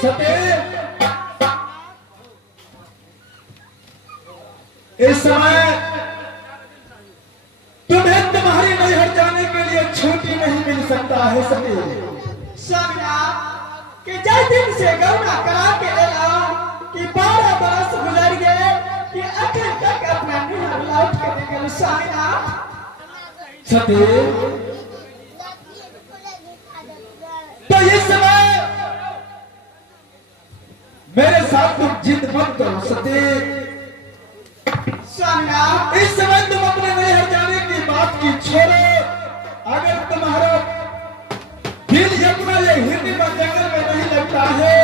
सते इस समय तुम्हें तुम्हारी नैहर जाने के लिए छुट्टी नहीं मिल सकता है सते। स्वामीनाथ कि जय दिन से गौना करा के ले आओ कि 12 बरस गुजर गए कि अखन तक अपना नैहर लौट के दे गए स्वामीनाथ। सते तो इस समय मेरे साथ तुम जिद मत करो सते। स्वामीनाथ इस समय तुम अपने नैहर जाने की बात की छोड़ो। अगर तुम्हारा दिल यमुना ये हिरनी जंगल में नहीं लगता है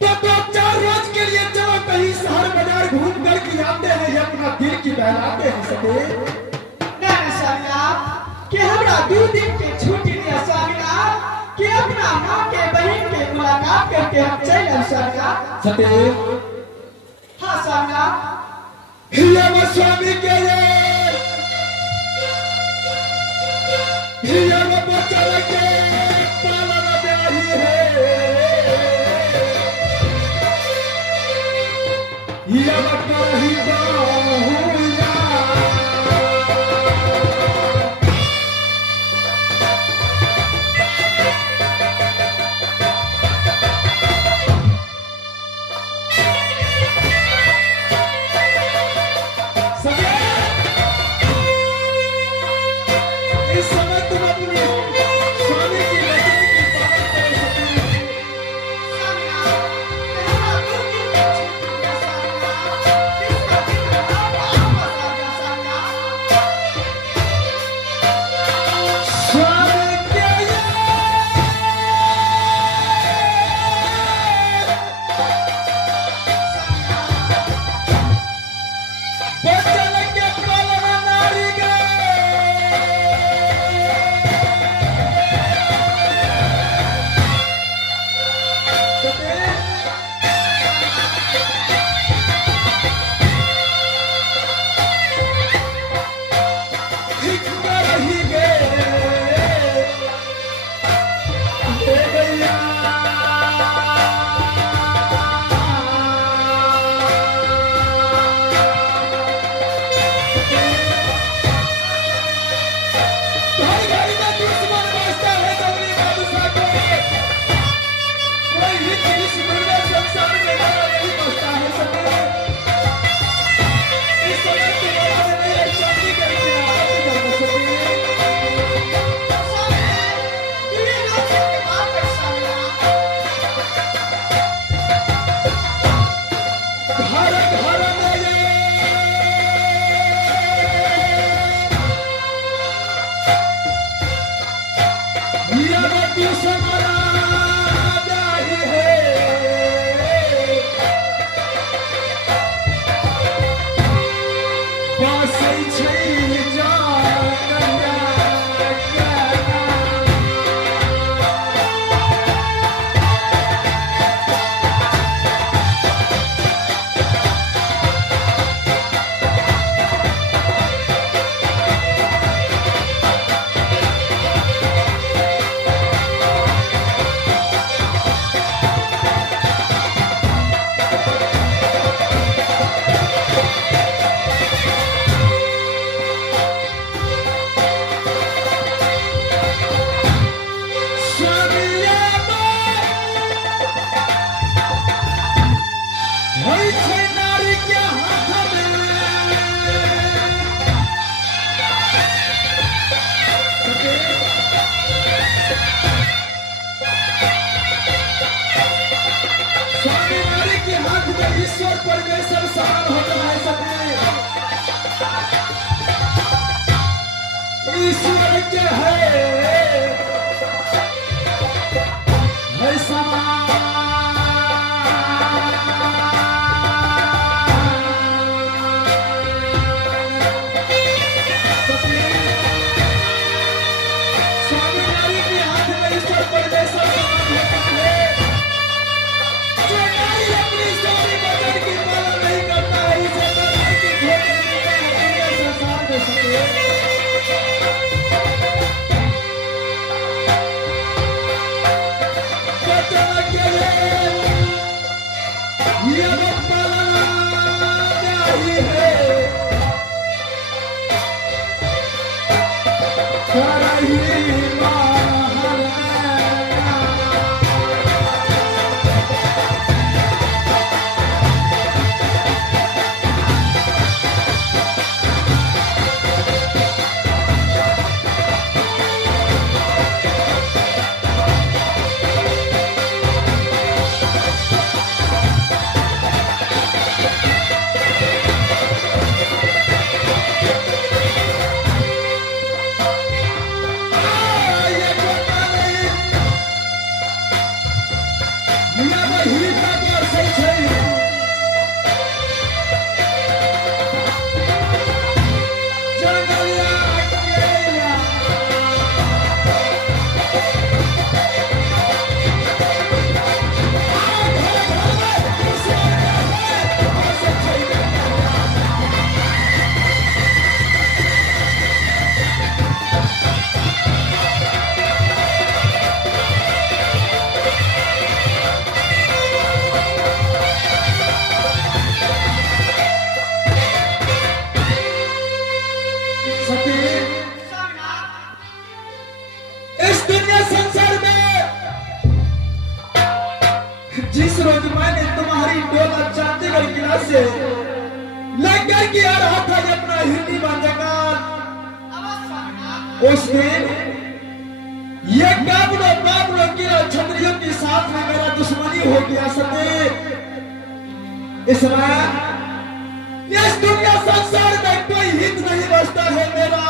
तो 2-4 रोज के लिए चलो कहीं शहर बाजार घूम कर के आते हैं, यमुना दिल की बहलाते हैं सके। नहीं स्वामीनाथ कि हमरा 2 दिन की छुट्टी दिया स्वामीनाथ कि अपना माँ के बहन के मुलाकात करके हम चले स्वामीनाथ। सते हाँ स्वामीनाथ हिया स्वामी के हिया बचल के पालन ब्याही है, हिया कही बाहुया ईश्वर परमेश्वर समान होता है सके। ईश्वर के है समान। स्वामीनारायण के हाथ में ईश्वर परमेश्वर समान होता है। जो नारी अपनी स्वामी वचन की पालन नहीं करता है उसे करने की घोषणा संसार में सके। ये बदला जाही है करही महल ये बताई या वही का सही छै जंगलिया केला सती इस दुनिया संसार में जिस रोज मैंने तुम्हारी डोला चांदीगढ़ किला से लेकर के आ रहा था ये अपना हिंदी बांधेगार उस दिन ये काबलो किला क्षत्रियों के साथ में मेरा दुश्मनी हो गया सती इस समय इस दुनिया संसार में कोई हित नहीं बचता है मेरा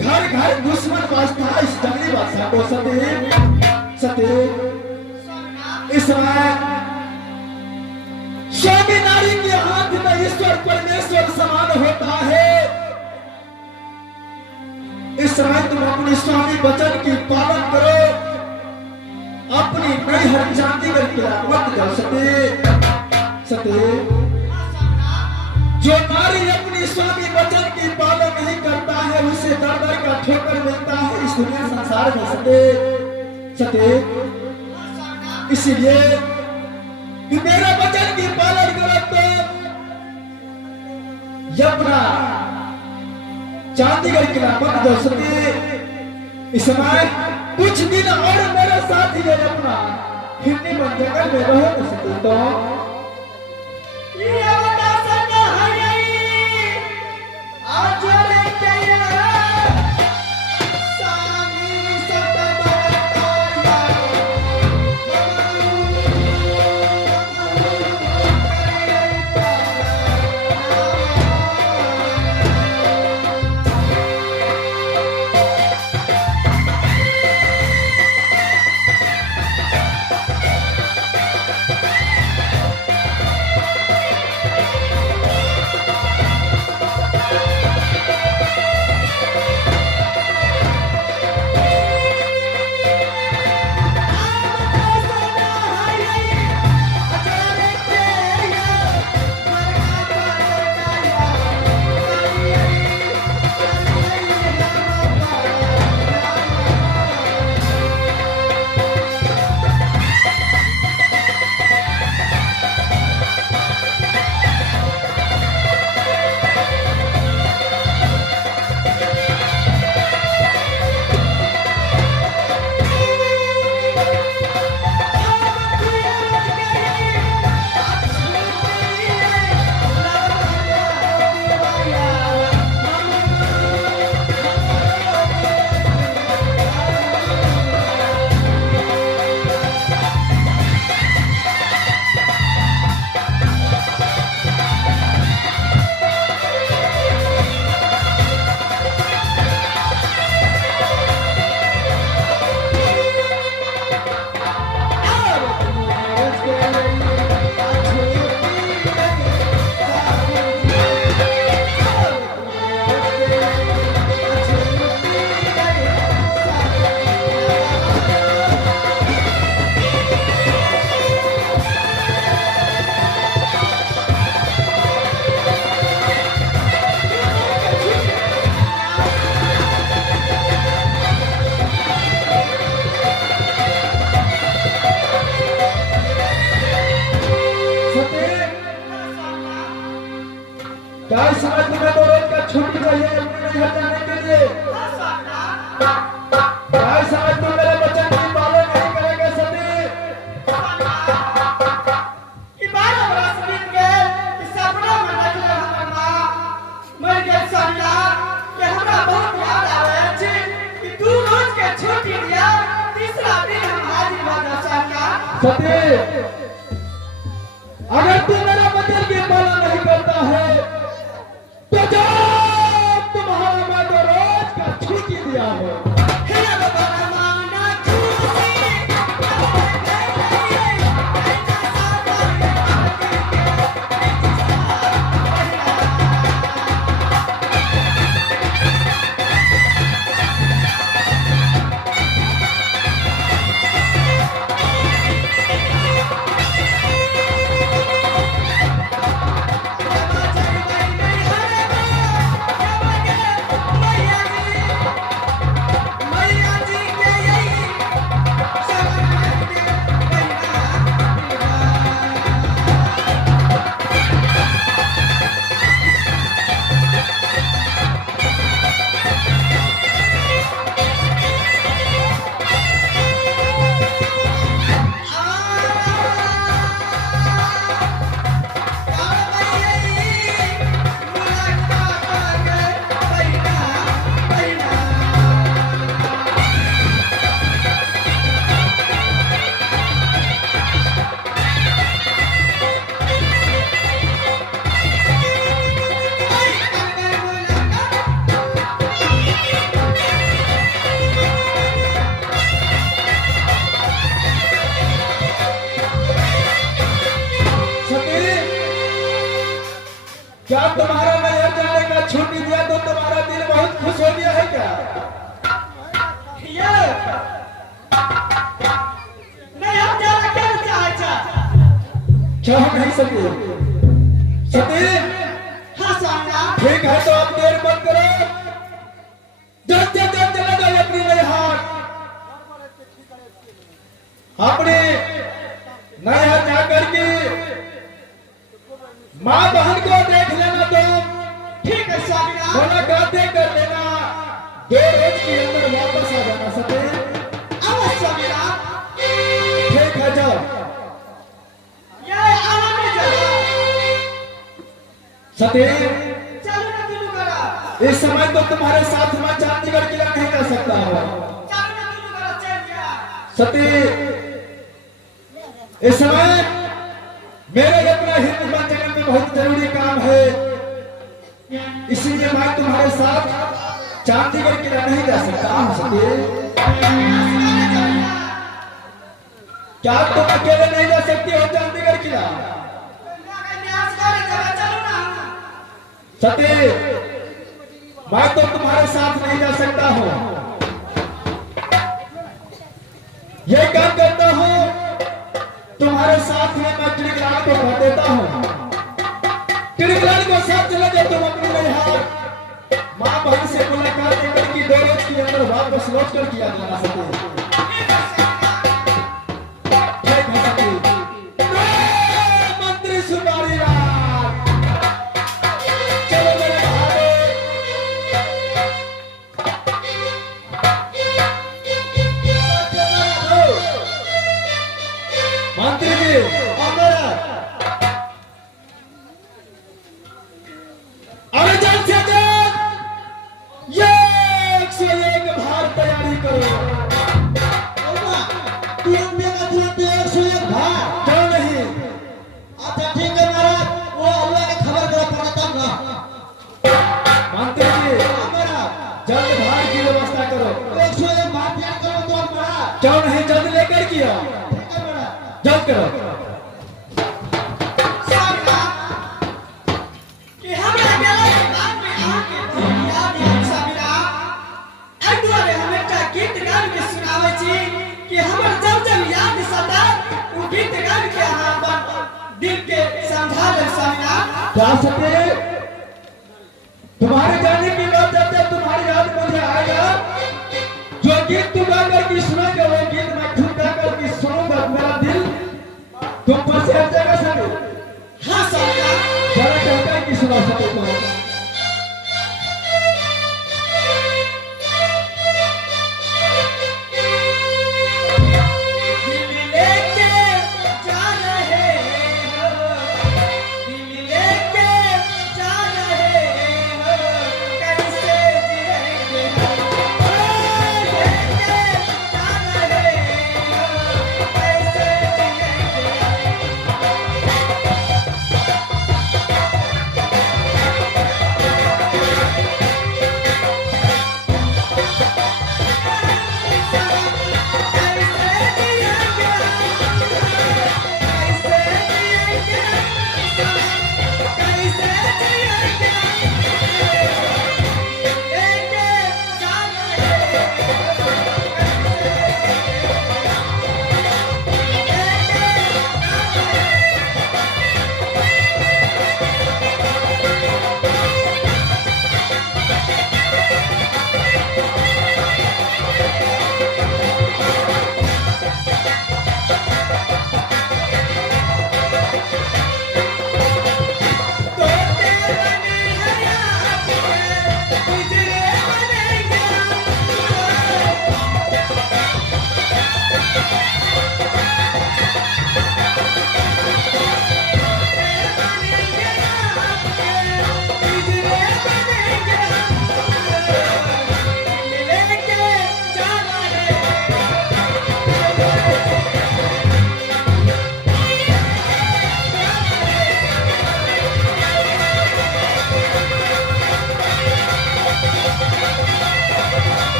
घर घर दुश्मन बसता है इस जंगली बादशाह को सती इस समय स्वामी नारी के हाथ में ईश्वर परमेश्वर समान होता है इस समय तुम अपने स्वामी वचन की पालन करो अपनी नैहर चांदीगढ़ किला मत जाओ सती जो नारी अपनी स्वामी वचन की पालन नहीं करता है उसे दर दर का ठोकर मिलता है इस दुनिया संसार में सते इसलिए कि मेरा वचन की पालन करो तो यमुना चांदीगढ़ किला मत दो सके इस समय कुछ दिन और मेरे साथ ही यमुना हिंदी में जंगल में रहो तो सके तो ये बता सके आज रे तेरा सामी क्या इस समय तुम्हें 2 रोज का छुट्टी चाहिए अपने नैहर जाने के लिए? हाँ स्वामीनाथ। क्या इस समय तुम मेरे वचन की पालन नहीं करेंगे सती? कि 12 बरस बीत गए कि सपना में देखले हमर माँ मर गए स्वामीनाथ। कि हमरा बहुत याद आवे अछि कि 2 रोज के छुट्टी दिया, तीसरा दिन हम हाजिर भ गए स्वामीनाथ। सती, अगर तू मेरा वचन की पालन नहीं करता है तो जाओ, तुम्हारा मैं 2 रोज का छुट्टी दिया है। हे बाबा माना खुशी क्या तुम्हारा नैहर जाने का छुट्टी दिया तो तुम्हारा दिल बहुत खुश हो गया है क्या? ये नहीं हम जाना क्या चाहे छा? क्या हम नहीं सके? सती, हाँ स्वामीनाथ। ठीक है तो आप देर मत करो, जल्दी जल्दी चला जाओ अपनी नैहर। अपनी नैहर जाकर के माँ बहन को देख लेना तुम, ठीक है स्वामीनाथ। मुलाकातें कर लेना, 2 रोज के अंदर वापस आ जाना सती। अवश्य स्वामीनाथ। ठीक है जाओ। ये आना में चला। सती, चलो ना दुनू करा। इस समय तो तुम्हारे साथ मैं चंडीगढ़ किला नहीं जा सकता हूँ। चलो ना दुनू करा चल गया। सती, इस समय मेरे अपना हिंदुस्तान जगत में बहुत जरूरी काम है, इसीलिए मैं तुम्हारे साथ चंडीगढ़ किला नहीं जा सकता हूँ। सती, क्या तुम अकेले नहीं जा सकती हो चंडीगढ़ किला? सती, मैं तो तुम्हारे साथ नहीं जा सकता हूँ। ये काम करता हूँ, तुम्हारे साथ में मैं टिड़कलाल को भर देता हूँ। टिड़कलाल को साथ चले जाओ तुम अपनी नैहर, माँ बहन से मुलाकात करके 2 रोज के अंदर वापस लौट कर किया जाना सके। ठीक है सती। मंत्री सुपारी रात, चलो मेरे भाई। मंत्री जी अंदर अरे जल्द से जल्द ये 101 भार तैयारी करो। क्यों नहीं? अच्छा ठीक है महाराज, वो अल्लाह की खबर करो पड़ा तब ना। मंत्री जी महाराज जल्द भार की व्यवस्था करो। 101 भार तैयार करो तो महाराज। क्यों नहीं जल्द लेकर किया? ठीक है महाराज। जल्द करो। कि हमरा गेला के बाद में आके याद याद स्वामीनाथ। एहि दुआरे हम एकटा गीत गाबि के सुनाबै छी कि हमर जब जब याद सताए ओ गीत गाबि के अहाँ अपन दिल के समझा दे स्वामीनाथ। क्या सके तुम्हारे जाने के बाद जब जब तुम्हारी याद मुझे आएगा, जो गीत तुम गाकर की सुनाएगा